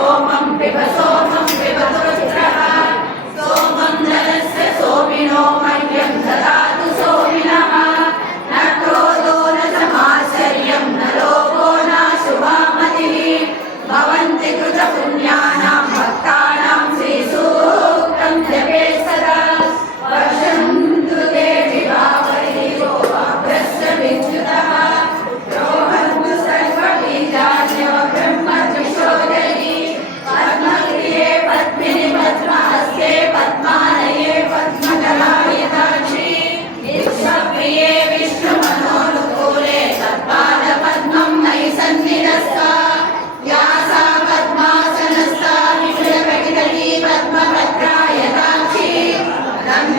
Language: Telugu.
सोमं पिब सोमं